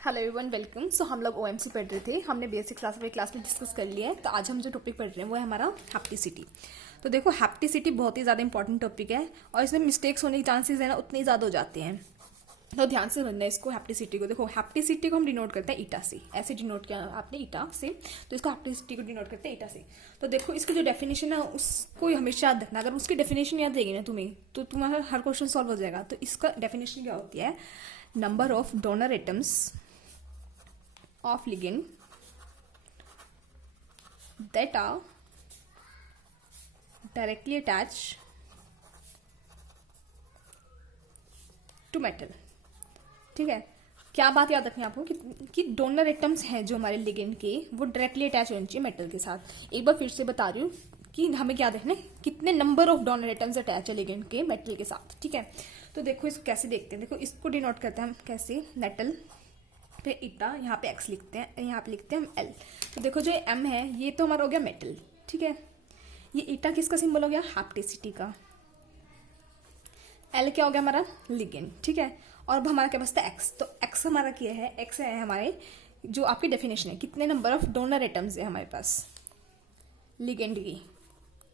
Hello everyone, welcome. सो हम लोग OMC पढ़ रहे थे। हमने बेसिक क्लास में डिस्कस कर लिया है। तो आज हम जो टॉपिक पढ़ रहे हैं वो है हमारा हैप्टिसिटी। तो देखो, हैप्टिसिटी बहुत ही ज़्यादा इंपॉर्टेंट टॉपिक है और इसमें मिस्टेक्स होने के चांसेस है ना उतने ही ज़्यादा हो जाते हैं। तो ध्यान से बनना है इसको, हैप्टिसिटी को। देखो, हैप्टिसिटी को हम डिनोट करते हैं ईटा से। ऐसे डिनोट किया आपने ईटा से, तो इसको हैप्टिसिटी को डिनोट करते हैं ईटा से। तो देखो, इसकी जो डेफिनेशन है उसको हमेशा याद रखना। अगर उसकी डेफिनेशन याद रहेगी ना तुम्हें, तो तुम्हारा हर क्वेश्चन सॉल्व हो जाएगा। तो इसका डेफिनेशन क्या होती है? Number of donor atoms of ligand that are directly attached to metal। ठीक है, क्या बात याद रखनी है आपको कि डोनर एटम्स हैं जो हमारे लिगेंड के, वो डायरेक्टली अटैच होने चाहिए मेटल के साथ। एक बार फिर से बता रही हूँ कि हमें क्या देखना है, कितने number of donor atoms attach है लिगेंड के मेटल के साथ। ठीक है, तो देखो इसको कैसे देखते हैं। देखो, इसको डिनोट करते हैं हम कैसे, मेटल पे ईटा, यहाँ पे एक्स लिखते हैं, यहाँ पे लिखते हैं हम एल। तो देखो, जो एम है ये तो हमारा हो गया मेटल। ठीक है, ये ईटा किसका सिंबल हो गया? हैप्टिसिटी का। एल क्या हो गया? हमारा लिगेंड। ठीक है, और अब हमारा क्या बचता है? एक्स। तो एक्स हमारा क्या है? एक्स है हमारे जो आपकी डेफिनेशन है, कितने नंबर ऑफ डोनर एटम्स है हमारे पास लिगेंड की।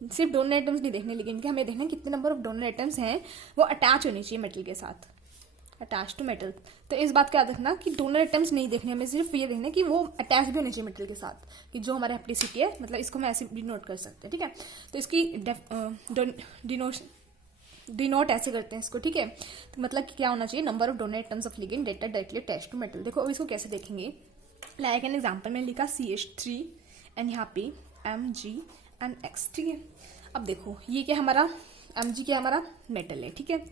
सिर्फ डोनर एटम्स नहीं देखने लिगेंड के, हमें देखना है कितने नंबर ऑफ डोनर एटम्स हैं वो अटैच होनी चाहिए मेटल के साथ, अटैच टू मेटल। तो इस बात का याद रखना कि डोनर एटम्स नहीं देखने, हमें सिर्फ ये देखना कि वो अटैच भी होने चाहिए मेटल के साथ, कि जो हमारा हैप्टिसिटी है, मतलब इसको हम ऐसे डिनोट कर सकते हैं। ठीक है, तो इसकी डिनोट ऐसे करते हैं इसको। ठीक है, तो मतलब कि क्या होना चाहिए? Number of donor atoms of ligand data directly attach to metal. देखो, अब इसको कैसे देखेंगे। लाइक एन एग्जाम्पल में लिखा CH3 एंड यहाँ पे Mg एंड X। ठीक है, अब देखो ये क्या हमारा Mg क्या हमारा मेटल है। ठीक है,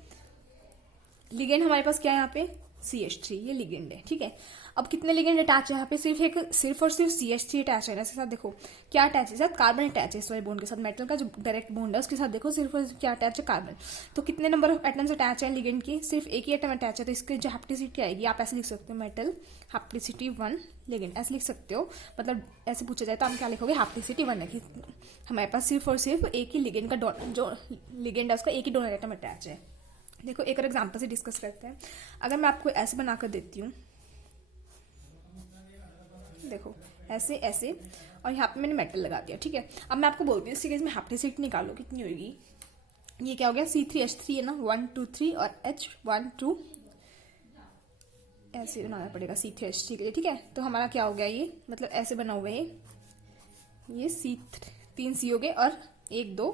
लिगेंड हमारे पास क्या है यहाँ पे? CH3, ये लिगेंड है। ठीक है, अब कितने लिगेंड अटैच है यहाँ पे? सिर्फ और सिर्फ CH3 अटैच है ना इसके साथ। देखो क्या अटैच है? साथ कार्बन अटैच है इस वाले बॉन्ड के साथ। मेटल का जो डायरेक्ट बॉन्ड है उसके साथ देखो सिर्फ और सिर्फ क्या अटैच है? कार्बन। तो कितने नंबर ऑफ एटम्स अटैच है लिगेंड की? सिर्फ एक ही एटम अटैच है। तो इसकी जो हैप्टिसिटी आएगी, आप ऐसे लिख सकते हो, मेटल हैप्टिसिटी 1 लिगेंड, ऐसे लिख सकते हो। मतलब ऐसे पूछा जाए तो हम क्या लिखोगे? हैप्टिसिटी 1 है कि हमारे पास सिर्फ और सिर्फ एक ही लिगेंड का जो लिगेंड है उसका एक ही डोनर एटम अटैच है। देखो, एक और एग्जांपल से डिस्कस करते हैं। अगर मैं आपको ऐसे बनाकर देती हूँ, देखो ऐसे ऐसे, और यहाँ पे मैंने मेटल लगा दिया। ठीक है, अब मैं आपको बोलती हूँ इसी केस में हैप्टिसिटी निकालो कितनी होगी। ये क्या हो गया? C3H3 है ना, 1 2 3 और H 1 2, ऐसे बनाना पड़ेगा C3H3 के लिए। ठीक है, तो हमारा क्या हो गया? ये मतलब ऐसे बना हुआ है, ये तीन C हो गए और 1 2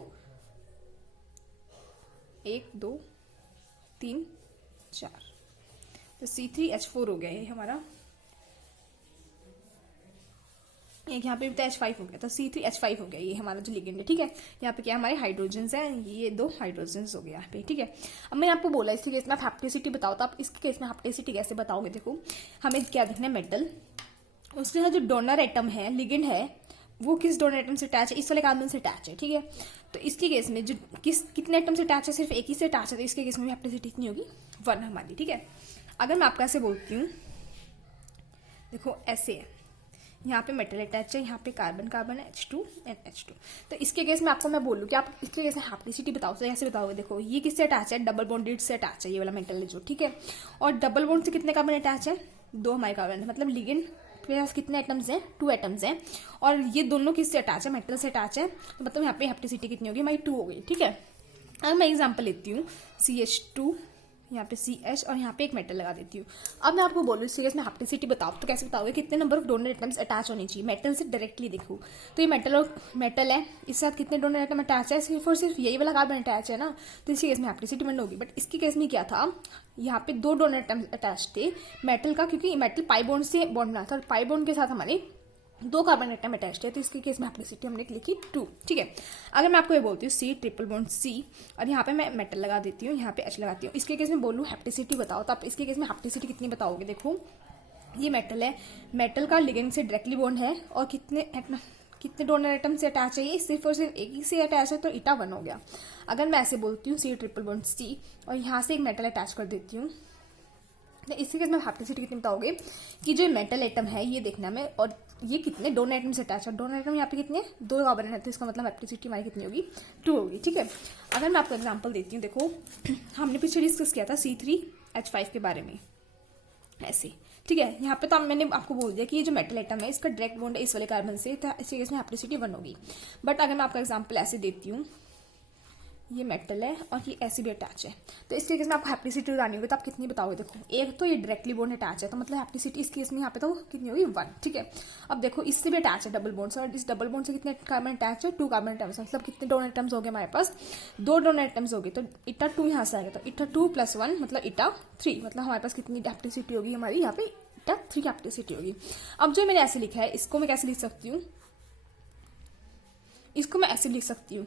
3 4, तो C3H4 हो गया ये हमारा। एक यहाँ पे भी तो H5 हो गया, तो C3H5 हो गया ये हमारा जो लिगेंड है। ठीक है, यहाँ पे क्या हमारे हाइड्रोजन्स हैं, ये 2 हाइड्रोजन्स हो गया यहाँ पे। ठीक है, अब मैंने आपको बोला इसी केस में आप हैप्टिसिटी बताओ, तो आप इसके केस में हैप्टिसिटी कैसे बताओगे? देखो, हमें क्या देखना है? मेटल, उसके साथ जो डोनर एटम है, लिगेंड है, वो किस डोनर एटम से अटैच है? इस वाले कार्बन से अटैच है। ठीक है, तो इसके केस में जो कितने एटम से अटैच है? सिर्फ एक ही से अटैच है। तो इसके केस में हैप्टिसिटी कितनी होगी? 1 हमारी। ठीक है, अगर मैं आपको ऐसे बोलती हूँ, देखो ऐसे है, यहाँ पे मेटल अटैच है, यहाँ पे कार्बन कार्बन है, H2 एंड H2। तो इसके केस में आपको मैं बोलूँ कि आप इसके केस में हैप्टिसिटी बताओ, तो ऐसे बताओगे। देखो, ये किससे अटैच है? डबल बॉन्डेड से अटैच है ये वाला मेटल है जो। ठीक है, और डबल बॉन्ड से कितने कार्बन अटैच है? 2 हमारे कार्बन है। मतलब लिगेंड के पास कितने एटम्स हैं? 2 एटम्स हैं, और ये दोनों किससे अटैच है? मेटल से अटैच है। तो मतलब यहाँ पे हैप्टिसिटी कितनी होगी हमारी? 2 हो गई। ठीक है, अब मैं एग्जाम्पल लेती हूँ, CH2, यहाँ पे CH और यहाँ पे एक मेटल लगा देती हूँ। अब मैं आपको बोलूँ सीरियस में हैप्टिसिटी बताओ, तो कैसे बताओगे? कितने number of donor atoms attach होनी चाहिए मेटल से डायरेक्टली? देखो, तो ये मेटल है, इसके साथ कितने डोनर एटम अटैच है? सिर्फ और सिर्फ यही वाला कार्बन अटैच है ना, तो इसी केस में हैप्टिसिटी 1 होगी। बट इसके केस में क्या था? यहाँ पे 2 डोनर एटम अटैच थे मेटल का, क्योंकि मेटल पाई बॉन्ड से बॉन्ड बना था, और पाई बॉन्ड के साथ हमारे 2 कार्बन एटम अटैच है। तो इसके केस में हैप्टिसिटी हमने लिखी 2। ठीक है, अगर मैं आपको ये बोलती हूँ C ट्रिपल बॉन्ड C, और यहाँ पे मैं मेटल लगा देती हूँ, यहाँ पे H लगाती हूँ, इसके केस में बोलूँ हैप्टिसिटी बताओ, तो आप इसके केस में हैप्टिसिटी कितनी बताओगे? देखो, ये मेटल है, मेटल का लिगेंड से डायरेक्टली बॉन्ड है, और कितने डोनर एटम से अटैच है? ये सिर्फ और सिर्फ एक ही से अटैच है, तो ईटा 1 हो गया। अगर मैं ऐसे बोलती हूँ C ट्रिपल बॉन्ड C, और यहाँ से एक मेटल अटैच कर देती हूँ, तो इसी केस में हैप्टिसिटी कितनी बताओगे? कि जो मेटल एटम है ये देखना में, और ये कितने डोनर एटम से अटैच है? डोनर एटम यहाँ पे कितने? 2 कार्बन है, तो इसका मतलब हैप्टिसिटी हमारी कितनी होगी? 2 होगी। ठीक है, अगर मैं आपको एग्जांपल देती हूँ, देखो हमने पीछे डिस्कस किया था C3H5 के बारे में, ऐसे। ठीक है। यहाँ पे तो मैंने आपको बोल दिया कि ये जो मेटल एटम है इसका डायरेक्ट बॉन्ड है इस वाले कार्बन से, तो इस केस में हैप्टिसिटी 1 होगी। बट अगर मैं आपका एग्जांपल ऐसे देती हूँ, ये मेटल है और ये ऐसे भी अटैच है, तो इस केस में आपको हैप्टिसिटी लगानी होगी, तो आप कितनी बताओगे? देखो एक तो ये डायरेक्टली बॉन्ड अटैच है, तो मतलब हैप्टिसिटी इस केस में यहाँ पे तो कितनी होगी? 1, ठीक है। अब देखो इससे भी अटैच है डबल बॉन्ड से, और इस डबल बॉन्ड से कितने कार्बन अटैच है? 2 कार्बन एटम्स, मतलब कितने डोनर एटम्स हो गए हमारे पास? 2 डोनर एटम्स हो गए, तो इटा 2 यहाँ से आएगा, तो इटा 2 + 1 मतलब इटा 3, मतलब हमारे पास कितनी हैप्टिसिटी होगी हमारी? यहाँ पे इटा 3 हैप्टिसिटी होगी। अब जो मैंने ऐसे लिखा है इसको मैं कैसे लिख सकती हूँ? इसको मैं ऐसे लिख सकती हूँ,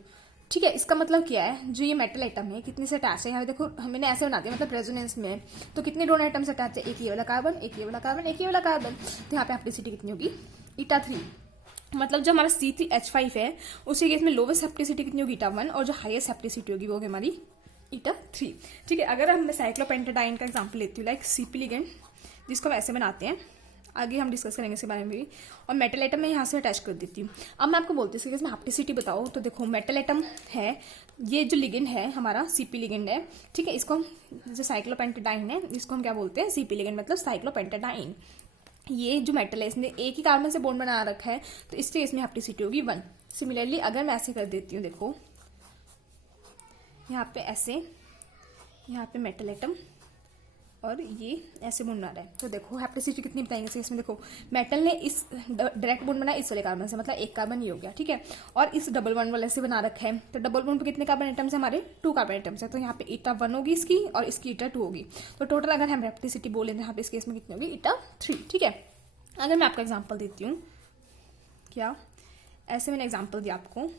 ठीक है। इसका मतलब क्या है? जो ये मेटल आइटम है कितने से अटैच है? यहाँ देखो मैंने ऐसे बना दिया, मतलब रेजोनेंस में है, तो कितने डोनर आइटम से अटैच है? एक ये वाला कार्बन, एक ये वाला कार्बन, एक ये वाला कार्बन, तो यहाँ पे हैप्टिसिटी कितनी होगी? इटा 3। मतलब जो हमारा C3H5 है उसी केस में लोवेस्ट हैप्टिसिटी कितनी होगी? इटा 1, और जो हाईएस्ट हैप्टिसिटी होगी वो होगी हमारी इटा 3, ठीक है। अगर हम साइक्लोपेंटाडाइन का एग्जाम्पल लेती हूँ, लाइक CP लिगेंड, जिसको हम ऐसे बनाते हैं, आगे हम डिस्कस करेंगे इसके बारे में भी, और मेटल एटम मैं यहाँ से अटैच कर देती हूँ। अब मैं आपको बोलती हूँ इसमें हैप्टिसिटी बताओ, तो देखो मेटल एटम है, ये जो लिगेंड है हमारा CP लिगेंड है, ठीक है। इसको हम जो साइक्लोपेंटाडाइन है इसको हम क्या बोलते हैं? CP लिगेंड, मतलब साइक्लोपेंटाडाइन। ये जो मेटल है इसने एक ही कार्बन से बॉन्ड बना रखा है, तो इससे इसमें हैप्टिसिटी होगी 1। सिमिलरली अगर मैं ऐसे कर देती हूँ, देखो यहाँ पे ऐसे, यहाँ पे मेटल एटम और ये ऐसे बॉन्ड बना रहा है, तो देखो हैप्टिसिटी कितनी बताएंगे इसमें? देखो मेटल ने इस डायरेक्ट बॉन्ड बनाया इस वाले कार्बन से, मतलब एक कार्बन ये हो गया, ठीक है। और इस डबल बॉन्ड वाले से बना रखा है, तो डबल बॉन्ड पे कितने कार्बन एटम्स है हमारे? 2 कार्बन एटम्स है, तो यहाँ पे इटा 1 होगी इसकी और इसकी इटा 2 होगी, तो टोटल अगर हम हैप्टिसिटी बोले तो यहाँ पे इस केस में कितनी होगी? इटा 3, ठीक है। अगर मैं आपका एग्जाम्पल देती हूँ, क्या ऐसे मैंने एग्जाम्पल दिया आपको,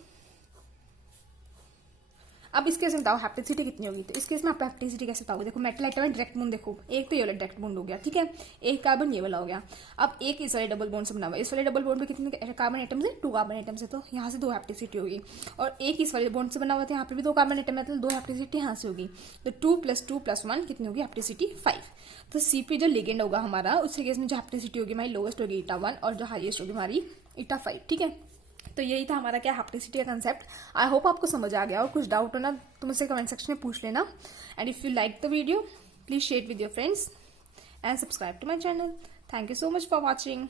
अब इस केस में बताओ हैप्टिसिटी कितनी होगी? तो इस केस में आप हैप्टिसिटी कैसे बताओगे? देखो मेटल आइटम में डायरेक्ट बॉन्ड, देखो एक तो ये वाला डायरेक्ट बॉन्ड हो गया, ठीक है, एक कार्बन ये वाला हो गया। अब एक इस वाले डबल बॉन्ड से बना हुआ है, इस वाले डबल बॉन्ड पे कितने कार्बन आइटम्स है? 2 कार्बन आइटम्स है, तो यहाँ से 2 हैप्टिसिटी होगी। और एक इस वाले बॉन्ड से बना हुआ था, यहाँ पे भी 2 कार्बन आइटम है, तो 2 हैप्टिसिटी यहाँ से होगी, तो 2 + 2 + 1 कितनी होगी? हैप्टिसिटी 5। तो CP जो लिगेंड होगा हमारा, उसके केस में जो हैप्टिसिटी होगी हमारी लोवेस्ट होगी इटा 1, और जो हाईएस्ट होगी हमारी इटा 5, ठीक है। तो यही था हमारा क्या हैप्टिसिटी का कंसेप्ट। आई होप आपको समझ आ गया, और कुछ डाउट हो ना तो मुझसे कमेंट सेक्शन में पूछ लेना। And if you like the video please share with your friends and subscribe to my channel. Thank you so much for watching.